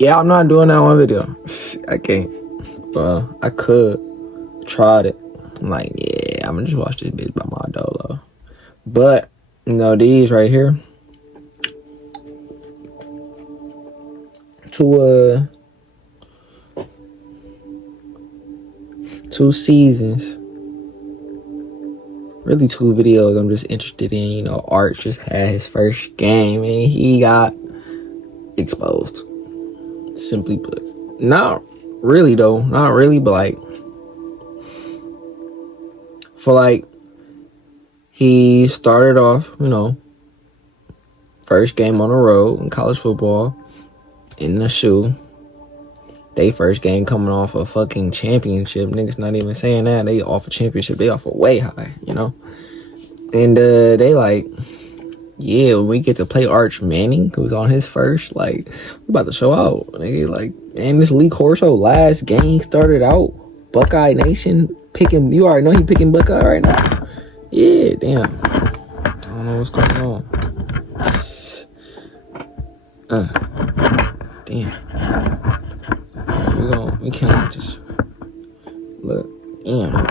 Yeah, I'm not doing that one video. I can't. Well, I could. Tried it. I'm like, yeah, I'm gonna just watch this bitch by my dolo. But, these right here. Two seasons. Really 2 videos I'm just interested in. Art just had his first game and he got exposed. Simply put. Not really though. Not really, but he started off, first game on the road in college football in the shoe. They first game coming off a fucking championship. Niggas not even saying that. They off a championship. They off a way high, And they yeah, when we get to play Arch Manning, who's on his first, we about to show out. Nigga, and this Lee Corso last game started out. Buckeye Nation picking, you already know he picking Buckeye right now. Yeah, damn. I don't know what's going on. Damn. We can't just look. Damn.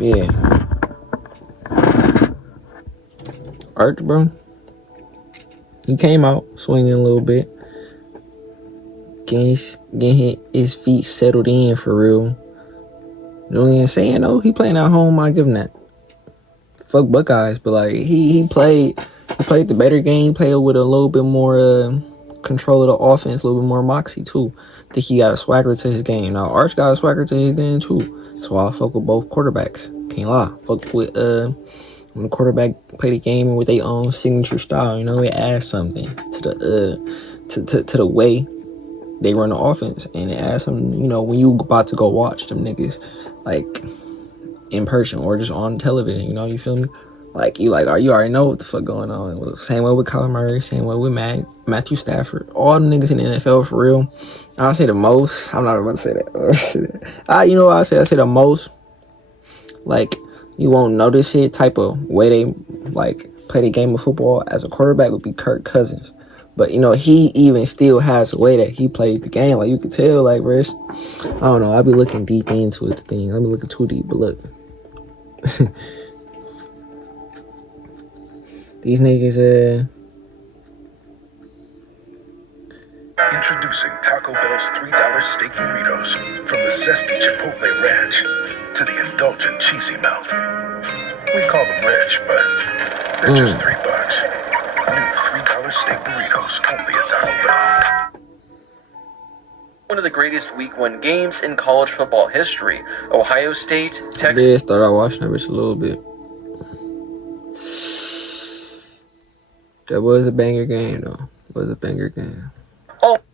Yeah. Arch, bro. He came out swinging a little bit. Getting his feet settled in for real. You know what I'm saying, though? He playing at home, I give him that. Fuck Buckeyes, but he played the better game, played with a little bit more control of the offense, a little bit more moxie too. I think he got a swagger to his game. Now Arch got a swagger to his game too. That's why I fuck with both quarterbacks. Can't lie. Fuck with when the quarterback play the game with their own signature style, it adds something to the way they run the offense, and it adds something, when you about to go watch them niggas in person or just on television, you feel me? You already know what the fuck going on. Same way with Kyler Murray, same way with Matthew Stafford. All them niggas in the NFL for real. I'll say the most. I'm not about to say that. You know what I say? I say the most. You won't notice it type of way they play the game of football as a quarterback would be Kirk Cousins. But he even still has a way that he plays the game. You could tell, bro. I don't know. I be looking deep into it. Thing. I be looking too deep, but look. These niggas, Introducing Taco Bell's $3 steak burritos. From the zesty Chipotle Ranch to the indulgent cheesy melt. We call them rich, but they're just $3. New $3 steak burritos, only at Taco Bell. One of the greatest Week 1 games in college football history. Ohio State, Texas. Yeah, started watching that bitch a little bit. That was a banger game, though. It was a banger game.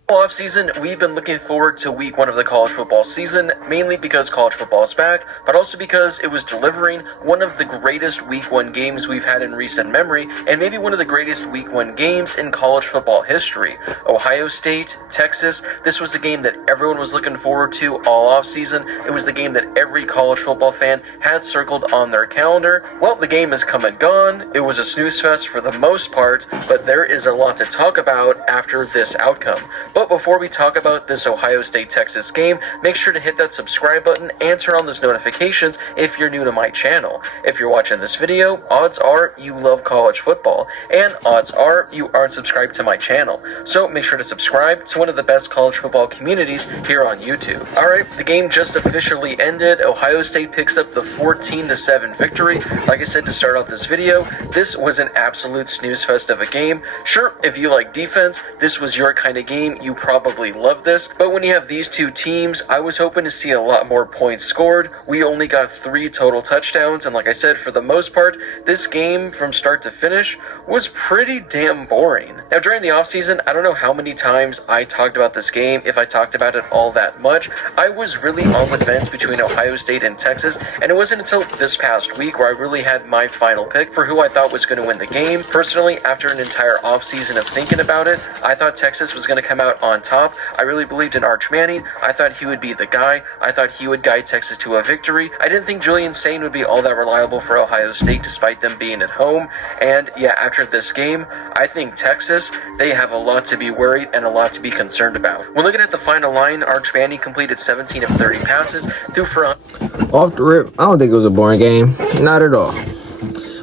Off season, we've been looking forward to Week 1 of the college football season, mainly because college football is back, but also because it was delivering one of the greatest Week 1 games we've had in recent memory, and maybe one of the greatest Week 1 games in college football history. Ohio State, Texas, this was the game that everyone was looking forward to all off season. It was the game that every college football fan had circled on their calendar. Well, the game has come and gone. It was a snooze fest for the most part, but there is a lot to talk about after this outcome. But before we talk about this Ohio State-Texas game, make sure to hit that subscribe button and turn on those notifications if you're new to my channel. If you're watching this video, odds are you love college football, and odds are you aren't subscribed to my channel. So make sure to subscribe to one of the best college football communities here on YouTube. Alright, the game just officially ended. Ohio State picks up the 14-7 victory. Like I said to start off this video, this was an absolute snooze fest of a game. Sure, if you like defense, this was your kind of game. You probably love this, but when you have these two teams, I was hoping to see a lot more points scored. We only got 3 total touchdowns, and like I said, for the most part, this game from start to finish was pretty damn boring. Now, during the offseason, I don't know how many times I talked about this game, if I talked about it all that much. I was really on the fence between Ohio State and Texas, and it wasn't until this past week where I really had my final pick for who I thought was going to win the game. Personally, after an entire offseason of thinking about it, I thought Texas was going to come out out on top. I really believed in Arch Manning. I thought he would be the guy. I thought he would guide Texas to a victory. I didn't think Julian Sain would be all that reliable for Ohio State despite them being at home. And yeah, after this game, I think Texas, they have a lot to be worried and a lot to be concerned about. When looking at the final line, Arch Manning completed 17 of 30 passes, threw for Off the rip, I don't think it was a boring game. Not at all.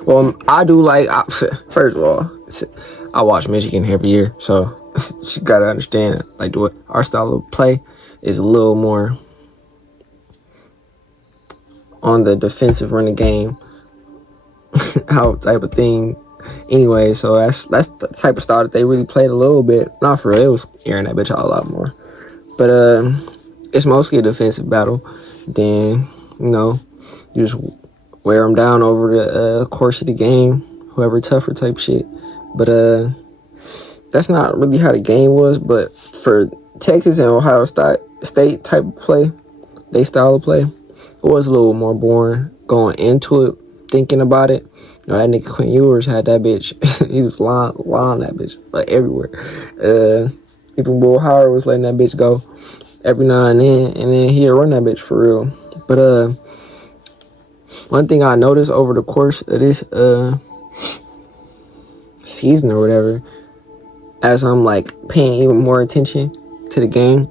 Well, I do like, first of all, I watch Michigan every year, so you gotta understand, like, our style of play is a little more on the defensive run of game, how type of thing. Anyway, so that's the type of style that they really played a little bit. Not for real, it was airing that bitch out a lot more. But it's mostly a defensive battle. Then, you just wear them down over the course of the game, whoever tougher type shit. But that's not really how the game was. But for Texas and Ohio State type of play, they style of play, it was a little more boring going into it, thinking about it. That nigga Quinn Ewers had that bitch. He was flying that bitch like everywhere. Even Will Howard was letting that bitch go every now and then he'd run that bitch for real. But one thing I noticed over the course of this season or whatever, as I'm like paying even more attention to the game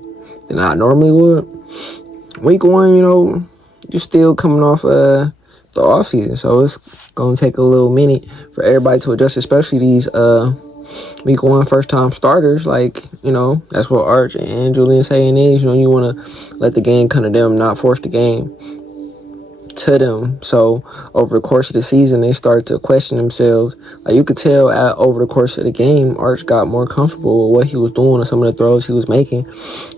than I normally would. Week 1, you're still coming off the off season, so it's gonna take a little minute for everybody to adjust, especially these week 1 first time starters. Like, that's what Arch and Julian saying is, you want to let the game come to them, not force the game to them. So over the course of the season, they start to question themselves. Like, you could tell over the course of the game, Arch got more comfortable with what he was doing and some of the throws he was making.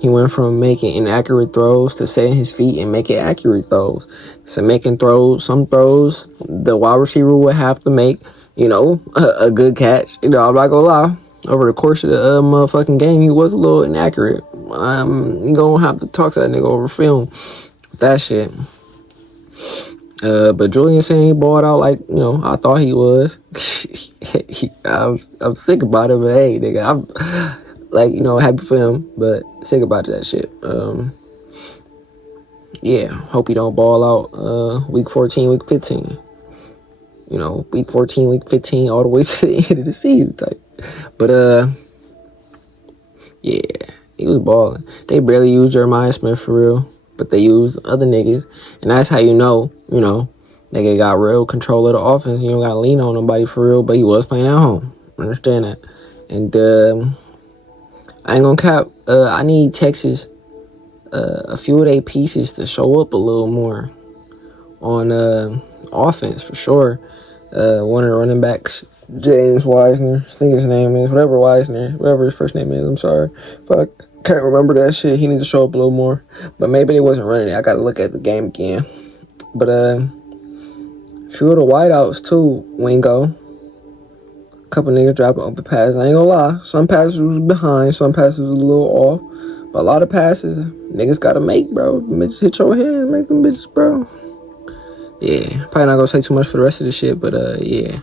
He went from making inaccurate throws to setting his feet and making accurate throws. So making some throws the wide receiver would have to make, a good catch. I'm not gonna lie. Over the course of the motherfucking game, he was a little inaccurate. You gonna have to talk to that nigga over film with that shit. But Julian saying he balled out like, I thought he was. I'm sick about it, but hey, nigga, I'm like, happy for him, but sick about that shit. Yeah, hope he don't ball out week 14, week 15. Week 14, week 15, all the way to the end of the season type. But yeah, he was balling. They barely used Jeremiah Smith for real, but they used other niggas, and that's how nigga got real control of the offense. You don't gotta lean on nobody for real, but he was playing at home. Understand that. And I ain't gonna cap. I need Texas, a few of their pieces to show up a little more on offense for sure. One of the running backs, James Wisner, I think his name is, whatever his first name is, I'm sorry. Fuck, can't remember that shit. He needs to show up a little more. But maybe they wasn't running it. I gotta look at the game again. But a few of the wideouts too, Wingo. A couple niggas dropping open passes. I ain't gonna lie. Some passes was behind, some passes was a little off. But a lot of passes, niggas gotta make, bro. Bitches hit your hand, make them bitches, bro. Yeah, probably not gonna say too much for the rest of the shit, but yeah.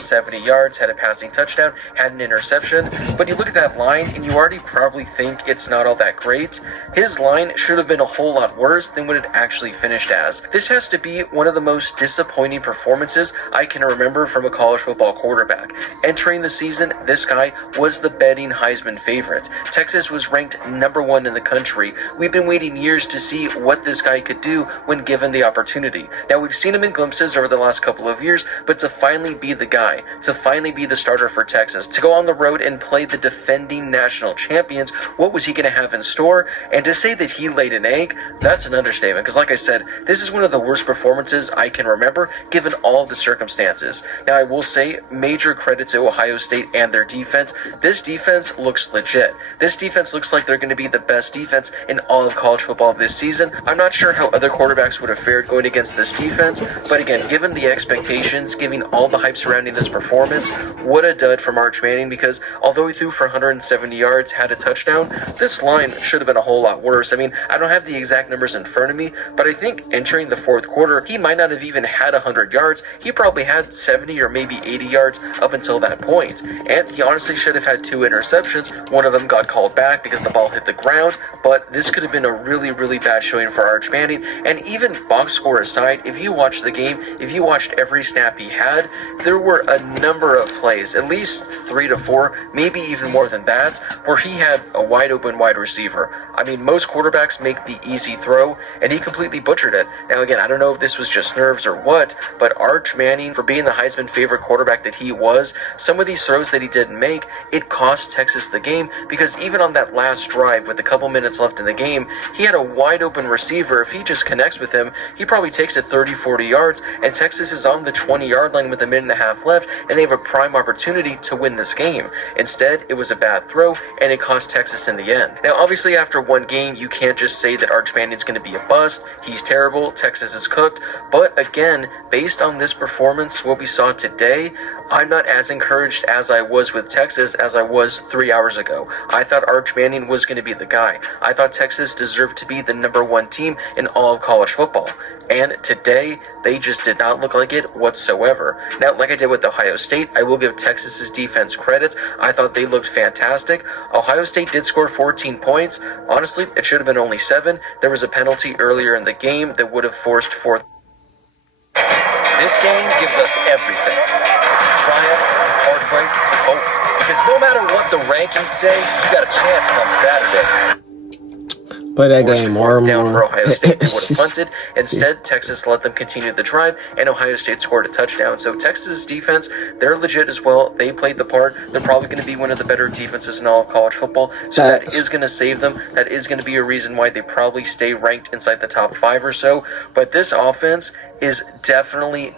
70 yards, had a passing touchdown, had an interception, but you look at that line and you already probably think it's not all that great. His line should have been a whole lot worse than what it actually finished as. This has to be one of the most disappointing performances I can remember from a college football quarterback. Entering the season, this guy was the betting Heisman favorite. Texas was ranked number 1 in the country. We've been waiting years to see what this guy could do when given the opportunity. Now, we've seen him in glimpses over the last couple of years, but to finally be the guy, to finally be the starter for Texas, to go on the road and play the defending national champions, what was he going to have in store? And to say that he laid an egg, that's an understatement, because like I said, this is one of the worst performances I can remember given all of the circumstances. Now, I will say major credit to Ohio State and their defense. This defense looks legit. This defense looks like they're going to be the best defense in all of college football this season. I'm not sure how other quarterbacks would have fared going against this defense, but again, given the expectations, given all the hype surrounding this this performance. What a dud from Arch Manning, because although he threw for 170 yards, had a touchdown, this line should have been a whole lot worse. I mean, I don't have the exact numbers in front of me, but I think entering the fourth quarter, he might not have even had 100 yards. He probably had 70 or maybe 80 yards up until that point. And he honestly should have had 2 interceptions. One of them got called back because the ball hit the ground, but this could have been a really, really bad showing for Arch Manning. And even box score aside, if you watched the game, if you watched every snap he had, there were a number of plays, at least 3 to 4, maybe even more than that, where he had a wide open wide receiver. I mean, most quarterbacks make the easy throw, and he completely butchered it. Now again, I don't know if this was just nerves or what, but Arch Manning, for being the Heisman favorite quarterback that he was, some of these throws that he didn't make, it cost Texas the game, because even on that last drive with a couple minutes left in the game, he had a wide open receiver. If he just connects with him, he probably takes it 30-40 yards, and Texas is on the 20-yard line with a minute and a half left, and they have a prime opportunity to win this game. Instead, it was a bad throw, and it cost Texas in the end. Now, obviously, after one game, you can't just say that Arch Manning's going to be a bust. He's terrible. Texas is cooked. But again, based on this performance, what we saw today, I'm not as encouraged as I was with Texas as I was 3 hours ago. I thought Arch Manning was going to be the guy. I thought Texas deserved to be the #1 team in all of college football. And today, they just did not look like it whatsoever. Now, like I did with Ohio State, I will give Texas's defense credit. I thought they looked fantastic. Ohio State did score 14 points. Honestly, it should have been only 7. There was a penalty earlier in the game that would have forced fourth. This game gives us everything. Triumph, heartbreak, hope. Because no matter what the rankings say, you got a chance come Saturday. Play that game more and down for more. Ohio State, they would have punted. Instead, Texas let them continue the drive, and Ohio State scored a touchdown. So Texas's defense, they're legit as well. They played the part. They're probably going to be one of the better defenses in all of college football. So that is going to save them. That is going to be a reason why they probably stay ranked inside the top 5 or so. But this offense is definitely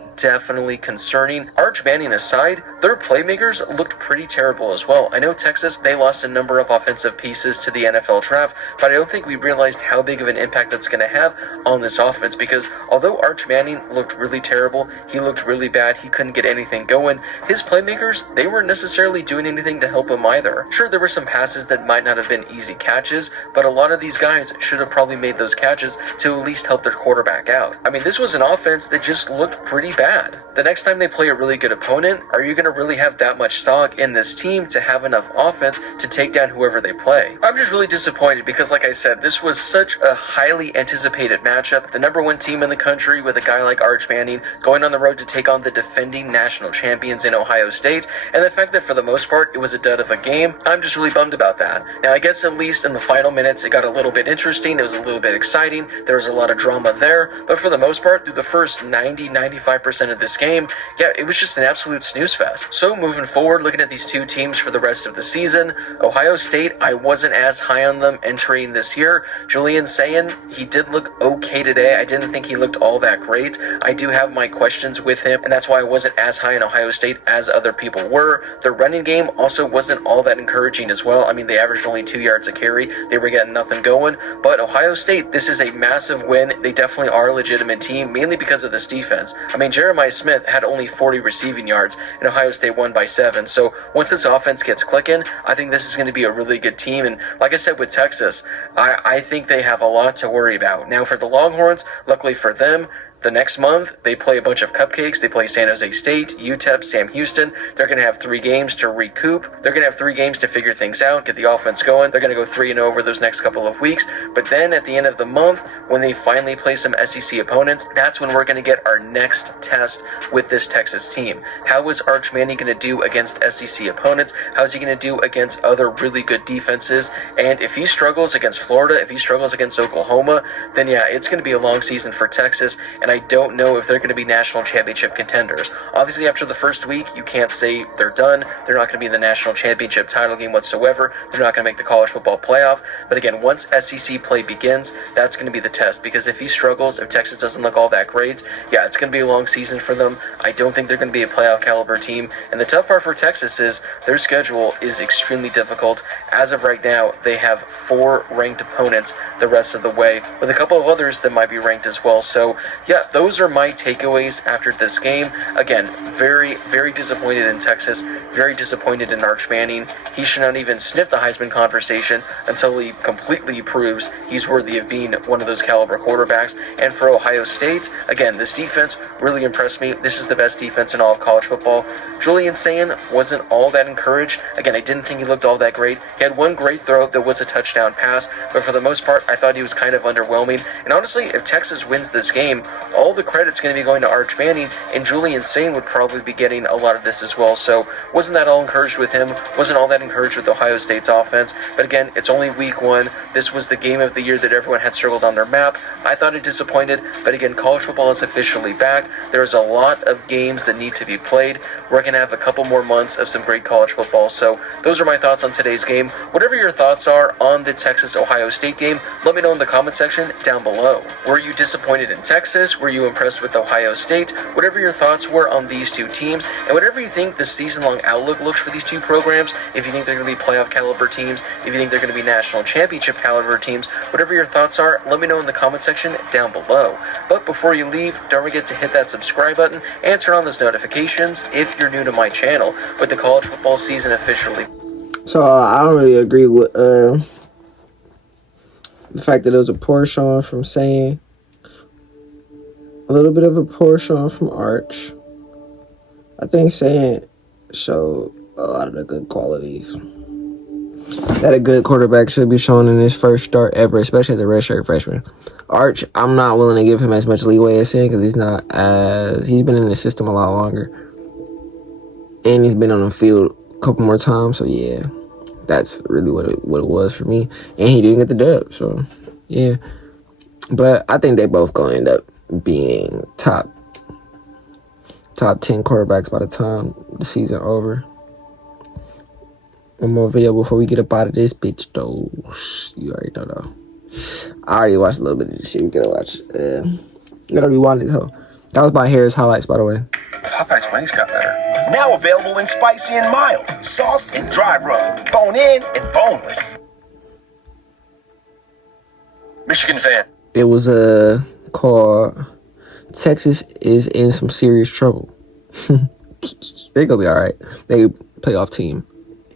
concerning. Arch Manning aside, their playmakers looked pretty terrible as well. I know Texas, they lost a number of offensive pieces to the NFL draft, but I don't think we realized how big of an impact that's going to have on this offense, because although Arch Manning looked really terrible, he looked really bad, he couldn't get anything going, his playmakers, they weren't necessarily doing anything to help him either. Sure, there were some passes that might not have been easy catches, but a lot of these guys should have probably made those catches to at least help their quarterback out. I mean, this was an offense that just looked pretty bad. The next time they play a really good opponent, are you going to really have that much stock in this team to have enough offense to take down whoever they play? I'm just really disappointed because, like I said, this was such a highly anticipated matchup. The #1 team in the country with a guy like Arch Manning going on the road to take on the defending national champions in Ohio State, and the fact that for the most part it was a dud of a game, I'm just really bummed about that. Now, I guess at least in the final minutes it got a little bit interesting, it was a little bit exciting, there was a lot of drama there, but for the most part, through the first 90-95% of this game, yeah, it was just an absolute snooze fest. So moving forward, looking at these two teams for the rest of the season, Ohio State, I wasn't as high on them entering this year. Julian Sayin, he did look okay today. I didn't think he looked all that great. I do have my questions with him, and that's why I wasn't as high on Ohio State as other people were. The running game also wasn't all that encouraging as well. I mean, they averaged only 2 yards a carry. They were getting nothing going, but Ohio State, this is a massive win. They definitely are a legitimate team, mainly because of this defense. I mean, Jeremiah Smith had only 40 receiving yards, and Ohio State won by 7. So once this offense gets clicking, I think this is going to be a really good team. And like I said with Texas, I think they have a lot to worry about. Now for the Longhorns, luckily for them, the next month, they play a bunch of cupcakes. They play San Jose State, UTEP, Sam Houston. They're going to have 3 games to recoup. They're going to have 3 games to figure things out, get the offense going. They're going to go 3-0 over those next couple of weeks. But then at the end of the month, when they finally play some SEC opponents, that's when we're going to get our next test with this Texas team. How is Arch Manning going to do against SEC opponents? How is he going to do against other really good defenses? And if he struggles against Florida, if he struggles against Oklahoma, then yeah, it's going to be a long season for Texas. And I don't know if they're going to be national championship contenders. Obviously, after the first week, you can't say they're done. They're not going to be in the national championship title game whatsoever. They're not going to make the college football playoff. But again, once SEC play begins, that's going to be the test. Because if he struggles, if Texas doesn't look all that great, yeah, it's going to be a long season for them. I don't think they're going to be a playoff caliber team. And the tough part for Texas is their schedule is extremely difficult. As of right now, they have 4 ranked opponents the rest of the way, with a couple of others that might be ranked as well. So, yeah, yeah, those are my takeaways after this game. Again, very, very disappointed in Texas, very disappointed in Arch Manning. He should not even sniff the Heisman conversation until he completely proves he's worthy of being one of those caliber quarterbacks. And for Ohio State, again, this defense really impressed me. This is the best defense in all of college football. Julian Sayin wasn't all that encouraged. Again, I didn't think he looked all that great. He had one great throw that was a touchdown pass, but for the most part, I thought he was kind of underwhelming. And honestly, if Texas wins this game, all the credit's going to be going to Arch Manning, and Julian Sayin would probably be getting a lot of this as well. So wasn't that all encouraged with him, wasn't all that encouraged with Ohio State's offense. But again, it's only week one. This was the game of the year that everyone had circled on their map. I thought it disappointed, but again, college football is officially back. There's a lot of games that need to be played. We're going to have a couple more months of some great college football. So those are my thoughts on today's game. Whatever your thoughts are on the Texas-Ohio State game, let me know in the comment section down below. Were you disappointed in Texas? Were you impressed with Ohio State? Whatever your thoughts were on these two teams, and whatever you think the season-long outlook looks for these two programs, if you think they're going to be playoff caliber teams, if you think they're going to be national championship caliber teams, whatever your thoughts are, let me know in the comment section down below. But before you leave, don't forget to hit that subscribe button and turn on those notifications if you're new to my channel, with the college football season officially. So I don't really agree with the fact that it was a poor showing from Sayin, a little bit of a poor showing from Arch. I think Sayin showed a lot of the good qualities that a good quarterback should be shown in his first start ever, especially as a redshirt freshman. Arch, I'm not willing to give him as much leeway as Sayin because he's been in the system a lot longer, and he's been on the field a couple more times. So yeah, that's really what it was for me. And he didn't get the dub, so yeah. But I think they both gonna end up being top 10 quarterbacks by the time the season over. One more video before we get up out of this bitch, though. You already know, though. I already watched a little bit of this shit. We gotta watch. Gotta rewind this hoe. That was by Harris Highlights, by the way. Popeye's wings got better. Now available in spicy and mild, sauced and dry rub, bone in and boneless. Michigan fan. It was called Texas is in some serious trouble. They gonna be alright. They playoff team,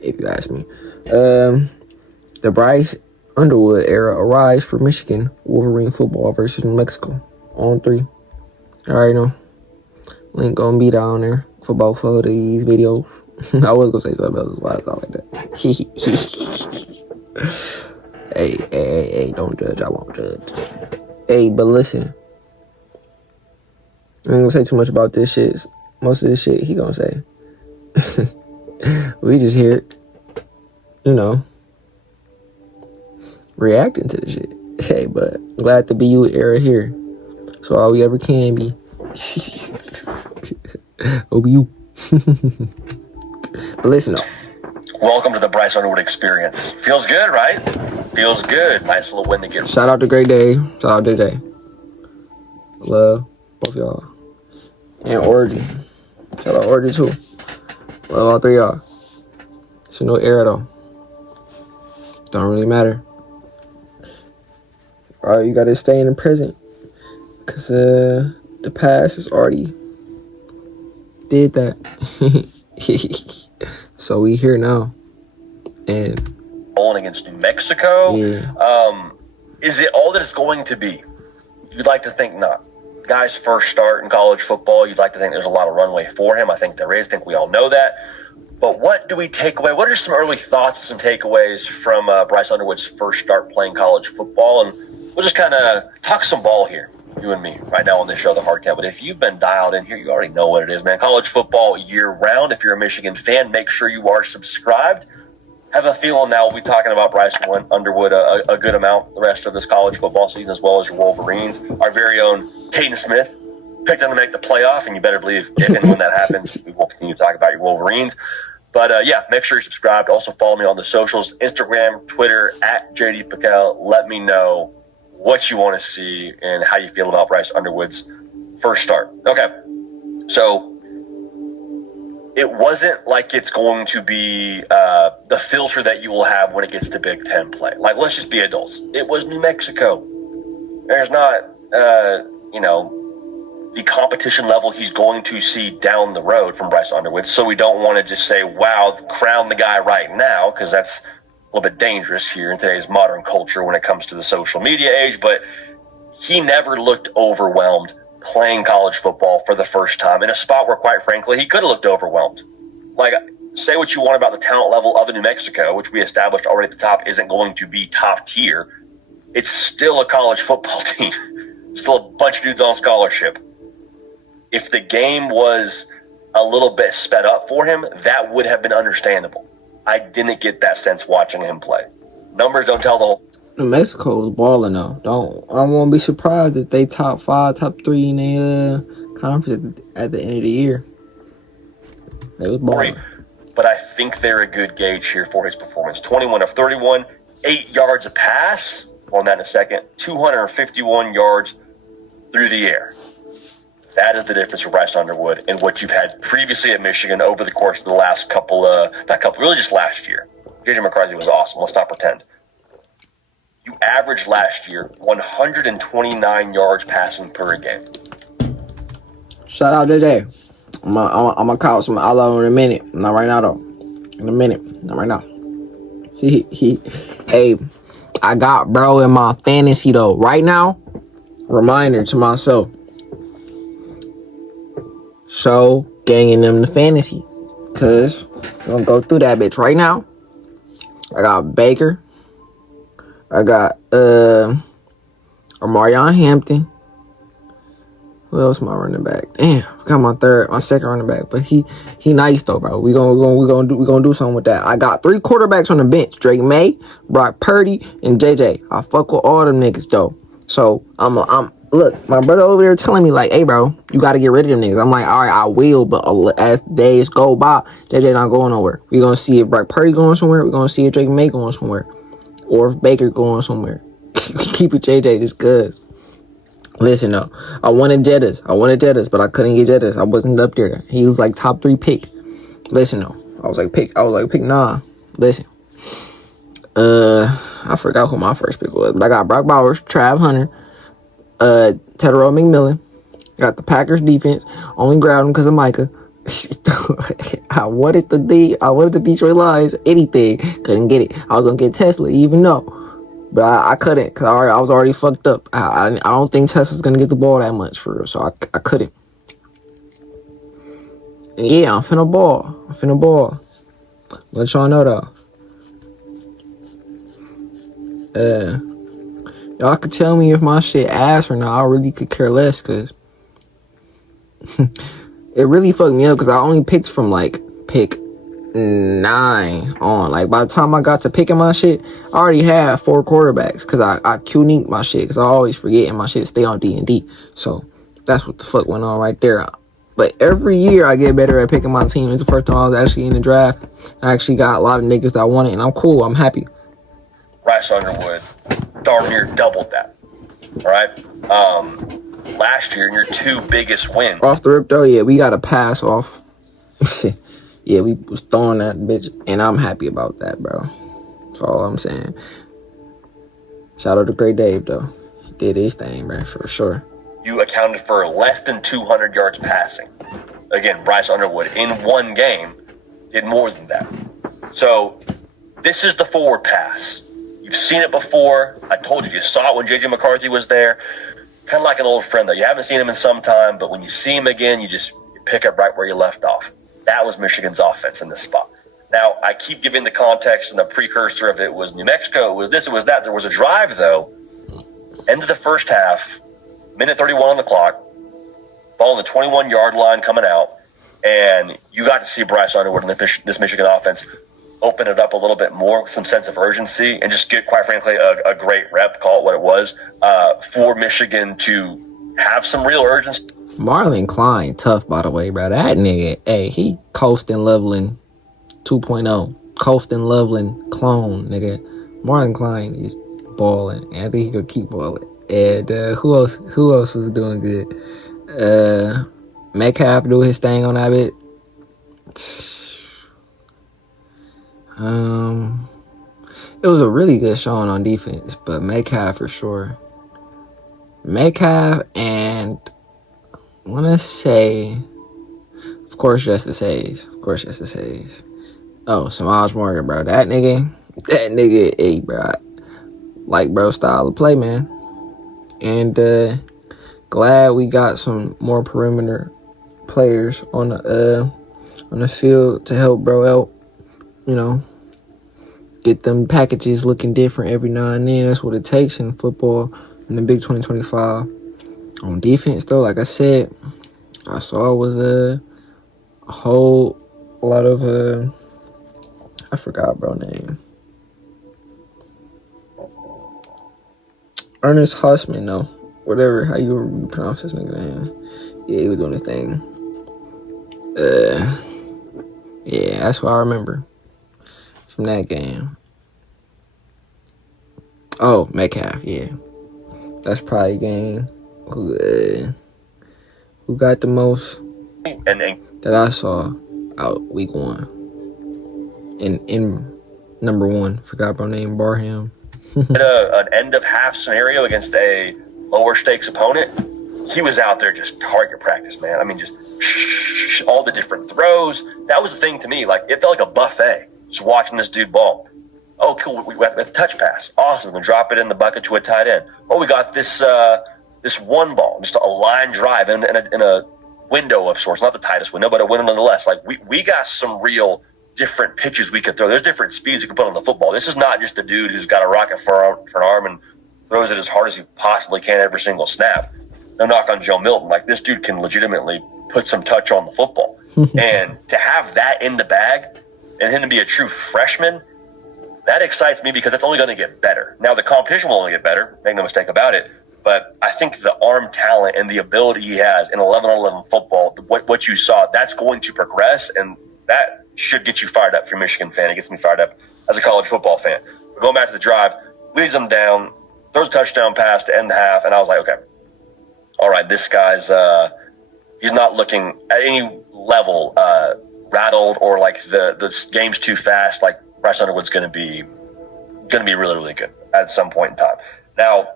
if you ask me. The Bryce Underwood era arrives for Michigan Wolverine football versus New Mexico on 3. Alright, know. Link gonna be down there for both of these videos. I was gonna say something else, why I sound like that. Hey, don't judge, I won't judge. Hey, but listen, I ain't gonna say too much about this shit. Most of this shit he gonna say. We just here, reacting to the shit. Hey, but glad the BU era here. So all we ever can be. OBU. But listen though. Welcome to the Bryce Underwood experience. Feels good, right? Feels good. Nice little win to get. Shout out to Great Day. Shout out to Jay. Love both y'all. And Orgy. Shout out Orgy too. Love all 3 y'all. It's a new era though. Don't really matter. You gotta stay in the present. Cause the past has already did that. So we here now. And bowling against New Mexico. Yeah. Is it all that it's going to be? You'd like to think not. Guy's first start in college football, you'd like to think there's a lot of runway for him. I think there is. I think we all know that. But what do we take away? What are some early thoughts, some takeaways from Bryce Underwood's first start playing college football? And we'll just kind of talk some ball here, you and me, right now on this show, The Hard Count. But if you've been dialed in here, you already know what it is, man. College football year-round. If you're a Michigan fan, make sure you are subscribed. Have a feeling now we'll be talking about Bryce Underwood a good amount the rest of this college football season, as well as your Wolverines. Our very own Caden Smith picked them to make the playoff, and you better believe if and when that happens, we will continue to talk about your Wolverines. But, yeah, make sure you're subscribed. Also follow me on the socials, Instagram, Twitter, at JD Paquel. Let me know what you want to see and how you feel about Bryce Underwood's first start. Okay, so it wasn't like it's going to be the filter that you will have when it gets to Big Ten play. Like, let's just be adults. It was New Mexico. There's not, the competition level he's going to see down the road from Bryce Underwood. So we don't want to just say, wow, crown the guy right now, because that's a little bit dangerous here in today's modern culture when it comes to the social media age. But he never looked overwhelmed playing college football for the first time in a spot where, quite frankly, he could have looked overwhelmed. Like, say what you want about the talent level of New Mexico, which we established already at the top isn't going to be top tier. It's still a college football team. Still a bunch of dudes on scholarship. If the game was a little bit sped up for him, that would have been understandable. I didn't get that sense watching him play. Numbers don't tell the whole. New Mexico was balling though. I won't be surprised if they top 5, top 3 in the conference at the end of the year. They was balling. But I think they're a good gauge here for his performance. 21 of 31, 8 yards a pass. More on that in a second. 251 yards through the air. That is the difference for Bryce Underwood and what you've had previously at Michigan over the course of the last really just last year. J.J. McCarthy was awesome. Let's not pretend. You averaged last year 129 yards passing per game. Shout out JJ. I'm gonna call some outlaw in a minute. Not right now though. In a minute. Not right now. Hey, I got bro in my fantasy though. Right now, reminder to myself. So ganging them the fantasy. Cause I'm gonna go through that bitch right now. I got Baker. I got Omarion Hampton. Who else am I running back? Damn, I got my second running back. But he nice though, bro. We gonna do something with that. I got 3 quarterbacks on the bench: Drake May, Brock Purdy, and JJ. I fuck with all them niggas though. So I'm look, my brother over there telling me like, hey bro, you gotta get rid of them niggas. I'm like, all right, I will, but as days go by, JJ not going nowhere. We gonna see if Brock Purdy going somewhere. We gonna see if Drake May going somewhere, or if Baker going somewhere. Keep it JJ just cause. Listen though, I wanted Jettas, but I couldn't get Jettas. I wasn't up there. He was like top 3 pick. Listen though, I was like pick 9. Listen, I forgot who my first pick was, but I got Brock Bowers, Trav Hunter, Tedero McMillan. Got the Packers defense. Only grabbed him because of Micah. I wanted the Detroit Lions. Anything, couldn't get it. I was gonna get Tesla, even though. But I couldn't because I was already fucked up. I don't think Tesla's going to get the ball that much for real. So I couldn't. And yeah, I'm finna ball. Let y'all know though. Y'all could tell me if my shit ass or not. I really could care less because it really fucked me up because I only picked from like pick 9 on. Like by the time I got to picking my shit, I already had 4 quarterbacks because I Q-ninked my shit because I always forget and my shit stay on D&D. So that's what the fuck went on right there. But every year I get better at picking my team. It's the first time I was actually in the draft. I actually got a lot of niggas that I wanted and I'm cool. I'm happy. Bryce Underwood darn near doubled that. All right. Last year in your 2 biggest wins. Off the rip though, yeah, we got a pass off. Yeah, we was throwing that bitch, and I'm happy about that, bro. That's all I'm saying. Shout out to Great Dave, though. He did his thing, man, for sure. You accounted for less than 200 yards passing. Again, Bryce Underwood, in 1 game, did more than that. So, this is the forward pass. You've seen it before. I told you, you saw it when J.J. McCarthy was there. Kind of like an old friend, though. You haven't seen him in some time, but when you see him again, you pick up right where you left off. That was Michigan's offense in this spot. Now, I keep giving the context and the precursor of it was New Mexico, it was this, it was that. There was a drive, though, end of the first half, minute 31 on the clock, ball on the 21-yard line coming out, and you got to see Bryce Underwood and this Michigan offense open it up a little bit more with some sense of urgency and just get, quite frankly, a great rep, call it what it was, for Michigan to have some real urgency. Marlon Klein, tough, by the way, bro. That nigga, hey, he coasting leveling 2.0. Coasting leveling clone, nigga. Marlon Klein is balling. And I think he could keep balling. And who else was doing good? Metcalf do his thing on that bit. It was a really good showing on defense, but Metcalf for sure. Metcalf and want to say, of course, Justice Hayes. Oh, Samaj Morgan, bro. That nigga, hey, bro. Like, bro, style of play, man. And glad we got some more perimeter players on the field to help bro out. You know, get them packages looking different every now and then. That's what it takes in football in the Big 2025. On defense, though, like I said, I saw was a whole lot of I forgot bro name. Ernest Hussman, no. Whatever, how you pronounce this nigga name. Yeah, he was doing his thing. Yeah, that's what I remember from that game. Oh, Metcalf, yeah. That's probably a game who got the most that I saw out week 1. In number 1, forgot my name, Barham. An end of half scenario against a lower stakes opponent, he was out there just target practice, man. I mean, just all the different throws. That was the thing to me. Like, it felt like a buffet just watching this dude ball. Oh, cool. We got a touch pass. Awesome. We're going to drop it in the bucket to a tight end. Oh, we got this one ball, just a line drive in a window of sorts. Not the tightest window, but a window nonetheless. Like, we got some real different pitches we could throw. There's different speeds you can put on the football. This is not just a dude who's got a rocket for an arm and throws it as hard as he possibly can every single snap. No knock on Joe Milton. Like, this dude can legitimately put some touch on the football. And to have that in the bag and him to be a true freshman, that excites me because it's only going to get better. Now, the competition will only get better, make no mistake about it, but I think the arm talent and the ability he has in 11-on-11 football, what you saw, that's going to progress, and that should get you fired up if you're a Michigan fan. It gets me fired up as a college football fan. But going back to the drive, leads them down, throws a touchdown pass to end the half, and I was like, okay, all right, this guy's he's not looking at any level rattled or like the game's too fast. Like, Bryce Underwood's going to be really, really good at some point in time. Now,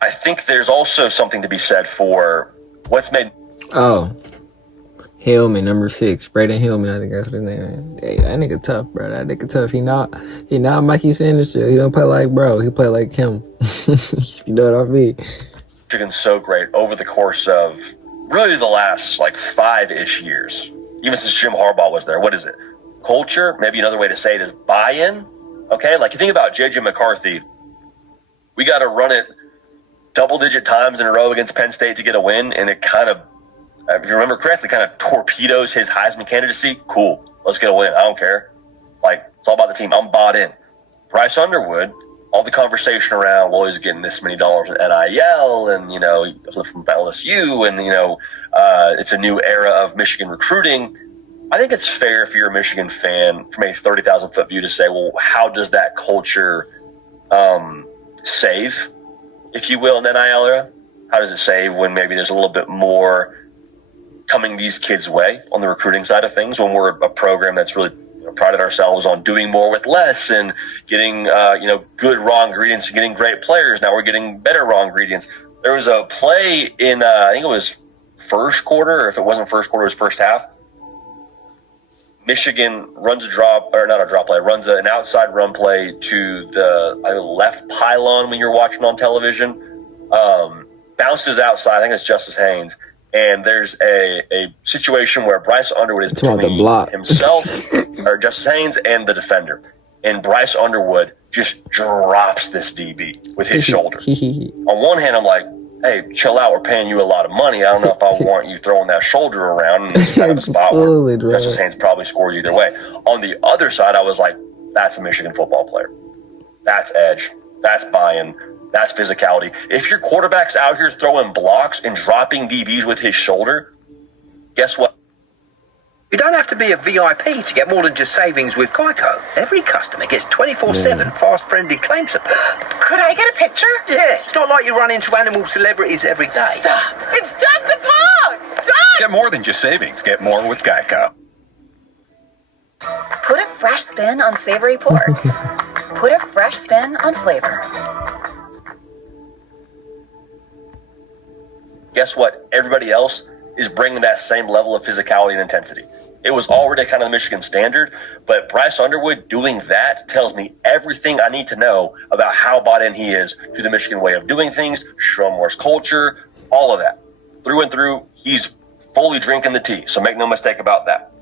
I think there's also something to be said for what's made. Oh, Hillman, number 6, Braden Hillman. I think that's what his name is. Hey, that nigga tough, bro. That nigga tough. He not Mikey Sanders. He don't play like bro. He play like him. You know what I mean? Michigan's so great over the course of really the last like 5-ish years, even since Jim Harbaugh was there. What is it? Culture, maybe another way to say it is buy-in. Okay, like you think about J.J. McCarthy, we got to run it double-digit times in a row against Penn State to get a win, and it kind of, if you remember correctly, kind of torpedoes his Heisman candidacy. Cool, let's get a win. I don't care. Like, it's all about the team. I'm bought in. Bryce Underwood, all the conversation around, well, he's getting this many dollars in NIL, and, you know, he flipped from LSU, and, you know, it's a new era of Michigan recruiting. I think it's fair if you're a Michigan fan from a 30,000-foot view to say, well, how does that culture save, if you will, in the NIL era? How does it save when maybe there's a little bit more coming these kids' way on the recruiting side of things, when we're a program that's really prided ourselves on doing more with less and getting good raw ingredients and getting great players. Now we're getting better raw ingredients. There was a play in I think it was first quarter, or if it wasn't first quarter, it was first half. Michigan runs runs an outside run play to the left pylon when you're watching on television. Bounces outside, I think it's Justice Haynes, and there's a situation where Bryce Underwood is between himself, or Justice Haynes, and the defender. And Bryce Underwood just drops this DB with his shoulder. On one hand, I'm like, hey, chill out. We're paying you a lot of money. I don't know if I want you throwing that shoulder around in this kind of a spot where Justice Haynes probably scores either way. On the other side, I was like, that's a Michigan football player. That's edge. That's buy-in. That's physicality. If your quarterback's out here throwing blocks and dropping DBs with his shoulder, guess what? You don't have to be a VIP to get more than just savings with Geico. Every customer gets 24/7 fast-friendly claim support. Could I get a picture? Yeah, it's not like you run into animal celebrities every day. Stop. It's just a pug! Done! Get more than just savings. Get more with Geico. Put a fresh spin on savory pork. Put a fresh spin on flavor. guess what? Everybody else is bringing that same level of physicality and intensity. It was already kind of the Michigan standard, but Bryce Underwood doing that tells me everything I need to know about how bought in he is to the Michigan way of doing things, Shromore's culture, all of that. Through and through, he's fully drinking the tea, so make no mistake about that.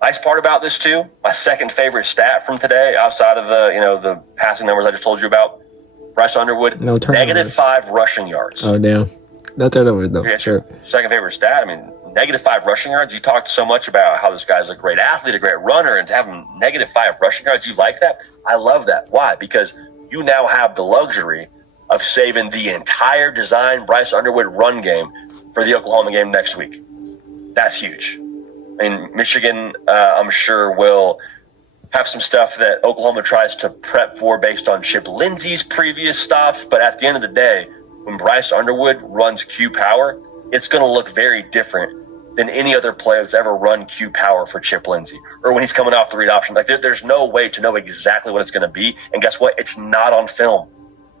Nice part about this too, my second favorite stat from today, outside of the passing numbers I just told you about, Bryce Underwood, No turnovers. -5 rushing yards. Oh, damn. No turnovers, though. Yeah, Sure. second favorite stat. I mean, -5 rushing yards. You talked so much about how this guy's a great athlete, a great runner, and to have him -5 rushing yards, you like that? I love that. Why? Because you now have the luxury of saving the entire design Bryce Underwood run game for the Oklahoma game next week. That's huge. I mean, Michigan, I'm sure, will have some stuff that Oklahoma tries to prep for based on Chip Lindsey's previous stops, but at the end of the day, when Bryce Underwood runs Q power, it's going to look very different than any other player that's ever run Q power for Chip Lindsey, or when he's coming off the read option. Like there's no way to know exactly what it's going to be. And guess what? It's not on film.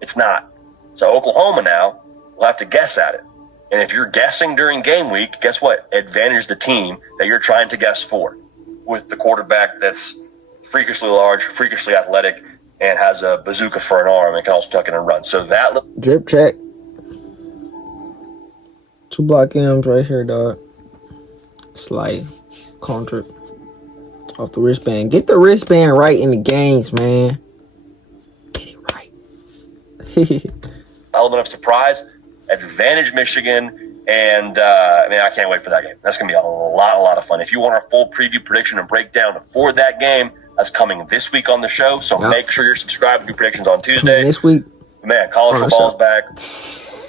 It's not. So Oklahoma now will have to guess at it. And if you're guessing during game week, guess what? Advantage the team that you're trying to guess for, with the quarterback that's freakishly large, freakishly athletic, and has a bazooka for an arm and can also tuck in and run. So that Drip check. 2 block M's right here, dog. Slide. Contra. Off the wristband. Get the wristband right in the games, man. Get it right. element of surprise, advantage Michigan, and I can't wait for that game. That's going to be a lot of fun. If you want our full preview, prediction, and breakdown for that game, that's coming this week on the show. So make sure you're subscribed to do predictions on Tuesday. This week. Man, college football's back.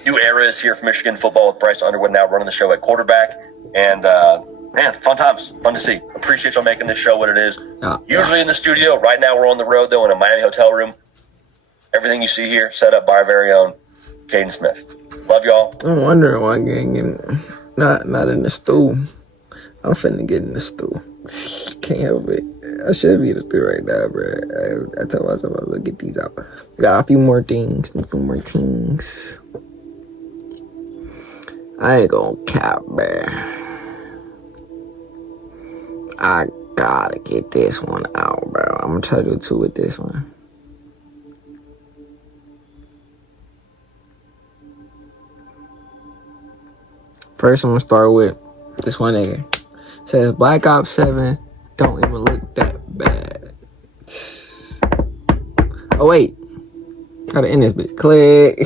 New era is here for Michigan football with Bryce Underwood now running the show at quarterback. And, man, fun times. Fun to see. Appreciate y'all making this show what it is. Usually in the studio. Right now we're on the road, though, in a Miami hotel room. Everything you see here set up by our very own Caden Smith. Love y'all. I'm wondering why I'm getting not in the stool. I'm finna get in the stool. Can't help it. I should be in the stool right now, bro. I told myself I was gonna get these out. Got a few more things. I ain't gonna cap, bro. I gotta get this one out, bro. I'm gonna try to do 2 with this one. First, I'm gonna start with this one nigga. Says Black Ops 7 don't even look that bad. Oh wait, gotta end this bit. Click.